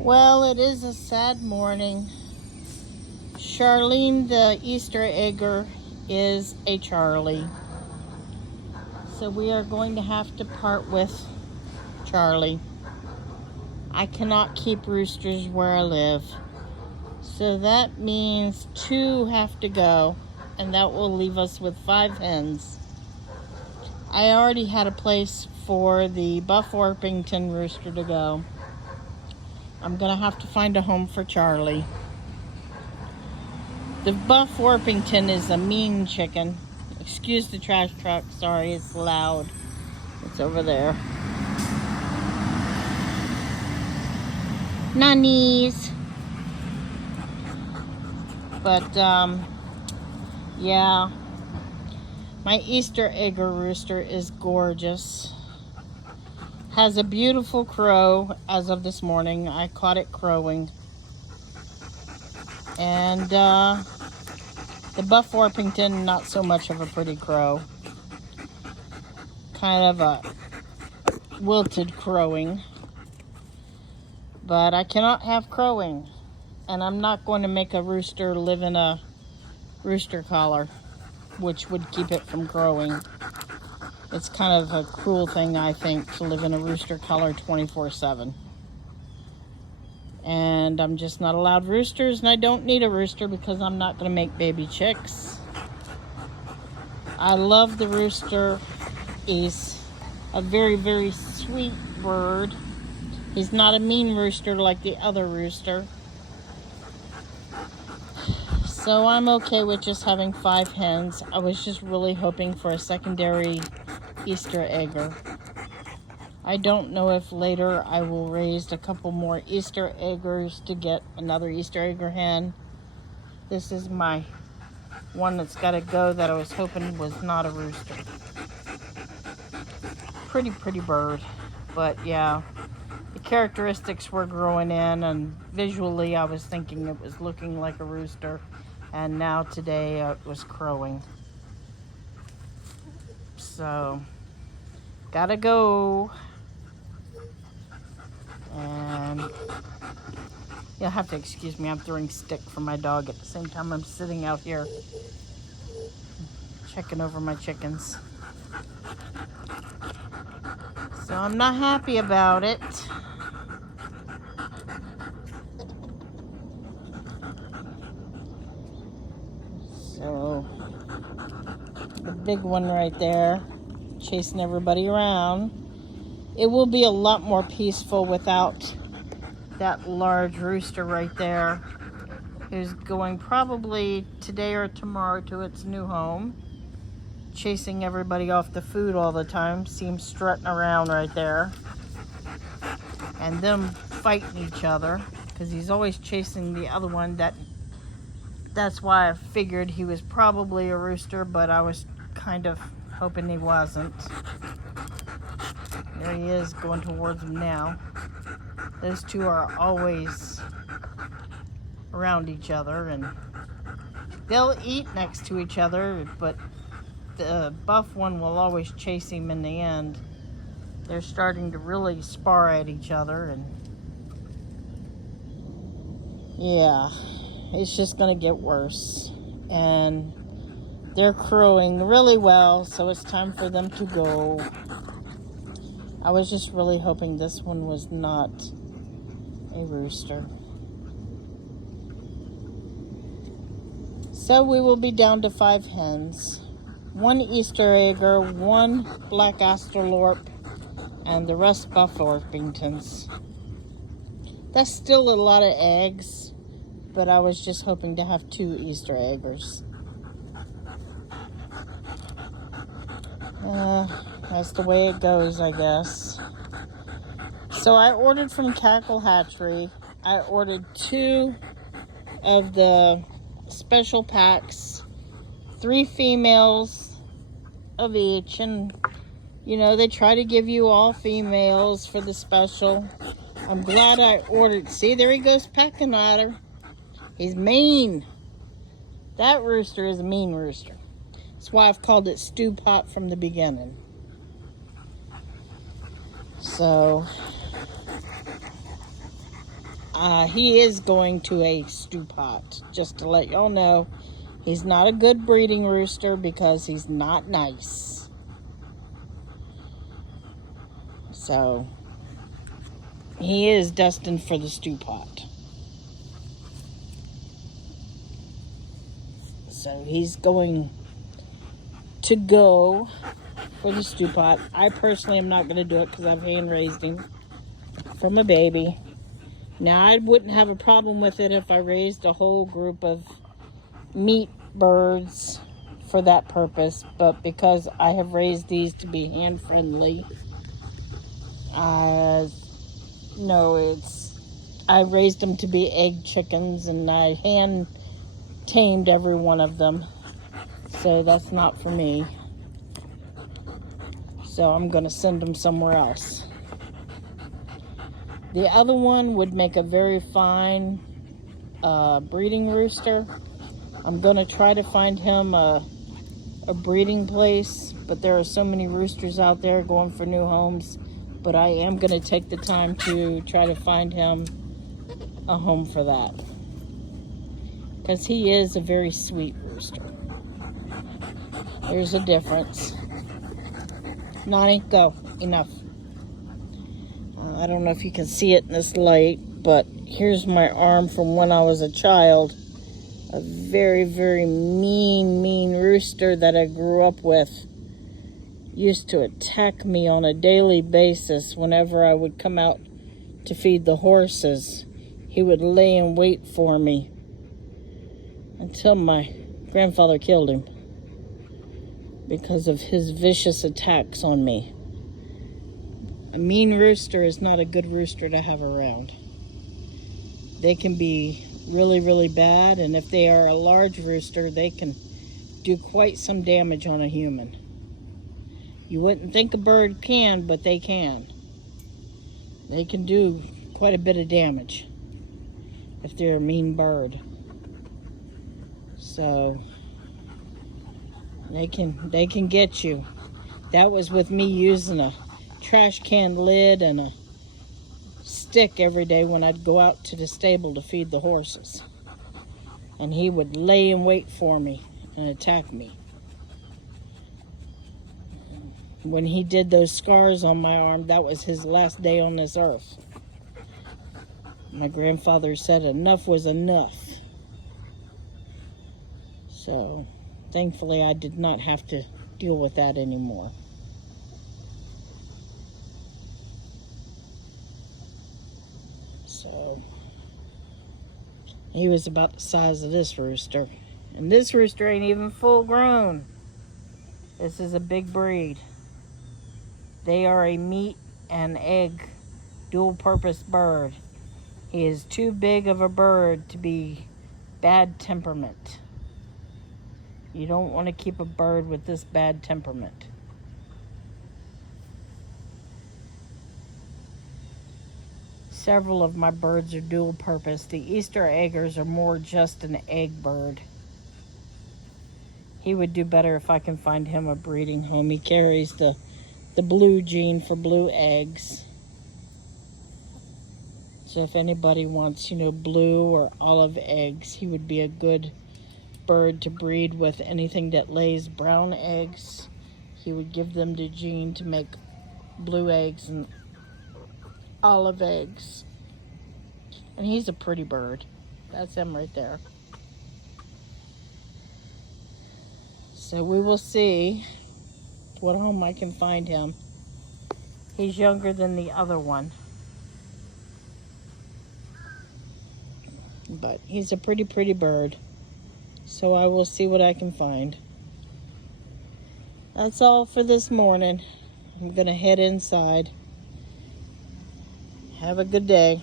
Well, it is a sad morning. Charlene, the Easter egger, is a Charlie. So we are going to have to part with Charlie. I cannot keep roosters where I live. So that means 2 have to go, and that will leave us with 5 hens. I already had a place for the Buff Orpington rooster to go. I'm going to have to find a home for Charlie. The Buff Orpington is a mean chicken. Excuse the trash truck. Sorry, it's loud. It's over there. Nannies. But, yeah. My Easter egger rooster is gorgeous. Has a beautiful crow as of this morning. I caught it crowing. And the Buff Orpington, not so much of a pretty crow. Kind of a wilted crowing. But I cannot have crowing. And I'm not going to make a rooster live in a rooster collar, which would keep it from crowing. It's kind of a cruel thing, I think, to live in a rooster collar 24/7. And I'm just not allowed roosters, and I don't need a rooster because I'm not going to make baby chicks. I love the rooster. He's a very, very sweet bird. He's not a mean rooster like the other rooster. So I'm okay with just having 5 hens. I was just really hoping for a secondary Easter egger. I don't know if later I will raise a couple more Easter eggers to get another Easter egger hen. This is my one that's got to go that I was hoping was not a rooster. Pretty bird. But yeah, the characteristics were growing in, and visually I was thinking it was looking like a rooster. And now today it was crowing. So, gotta go. And you'll have to excuse me, I'm throwing stick for my dog at the same time I'm sitting out here checking over my chickens. So I'm not happy about it. So, the big one right there, chasing everybody around. It will be a lot more peaceful without that large rooster right there, who's going probably today or tomorrow to its new home, chasing everybody off the food all the time. See him strutting around right there, and them fighting each other because he's always chasing the other one. That's why I figured he was probably a rooster, but I was kind of hoping he wasn't. There he is, going towards him now. Those two are always around each other, and they'll eat next to each other, but the buff one will always chase him in the end. They're starting to really spar at each other, and yeah, it's just gonna get worse. And they're crowing really well, so it's time for them to go. I was just really hoping this one was not a rooster. So we will be down to 5 hens. 1 Easter egger, 1 black Australorp, and the rest Buff Orpingtons. That's still a lot of eggs, but I was just hoping to have 2 Easter eggers. That's the way it goes, I guess. So I ordered from Cackle Hatchery. I ordered 2 of the special packs, 3 females of each, and you know, they try to give you all females for the special. I'm glad I ordered. See, there he goes pecking at her. He's mean. That rooster is a mean rooster. That's why I've called it Stew Pot from the beginning. So He is going to a stew pot, just to let y'all know. He's not a good breeding rooster because he's not nice. So, he is destined for the stew pot. So, he's going to go for the stew pot. I personally am not going to do it because I've hand raised him from a baby. Now, I wouldn't have a problem with it if I raised a whole group of meat birds for that purpose, but because I have raised these to be hand friendly, I raised them to be egg chickens, and I hand tamed every one of them, so that's not for me. So I'm going to send them somewhere else. The other one would make a very fine breeding rooster. I'm going to try to find him a breeding place, but there are so many roosters out there going for new homes. But I am going to take the time to try to find him a home for that, because he is a very sweet rooster. There's a difference. Nani, go. Enough. I don't know if you can see it in this light, but here's my arm from when I was a child. A very, very mean rooster that I grew up with used to attack me on a daily basis whenever I would come out to feed the horses. He would lay in wait for me until my grandfather killed him because of his vicious attacks on me. A mean rooster is not a good rooster to have around. They can be really, really bad, and if they are a large rooster, they can do quite some damage on a human. You wouldn't think a bird can, but they can. They can do quite a bit of damage if they're a mean bird. So they can get you. That was with me using a trash can lid and a stick every day when I'd go out to the stable to feed the horses. And he would lay in wait for me and attack me. When he did those scars on my arm, that was his last day on this earth. My grandfather said enough was enough. So, thankfully, I did not have to deal with that anymore. So, he was about the size of this rooster. And this rooster ain't even full grown. This is a big breed. They are a meat and egg dual-purpose bird. He is too big of a bird to be bad temperament. You don't want to keep a bird with this bad temperament. Several of my birds are dual purpose. The Easter eggers are more just an egg bird. He would do better if I can find him a breeding home. He carries the blue gene for blue eggs. So if anybody wants, blue or olive eggs, he would be a good bird to breed with. Anything that lays brown eggs, he would give them the gene to make blue eggs and olive eggs. And he's a pretty bird. That's him right there. So we will see what home I can find him. He's younger than the other one. But he's a pretty bird. So I will see what I can find. That's all for this morning. I'm going to head inside. Have a good day.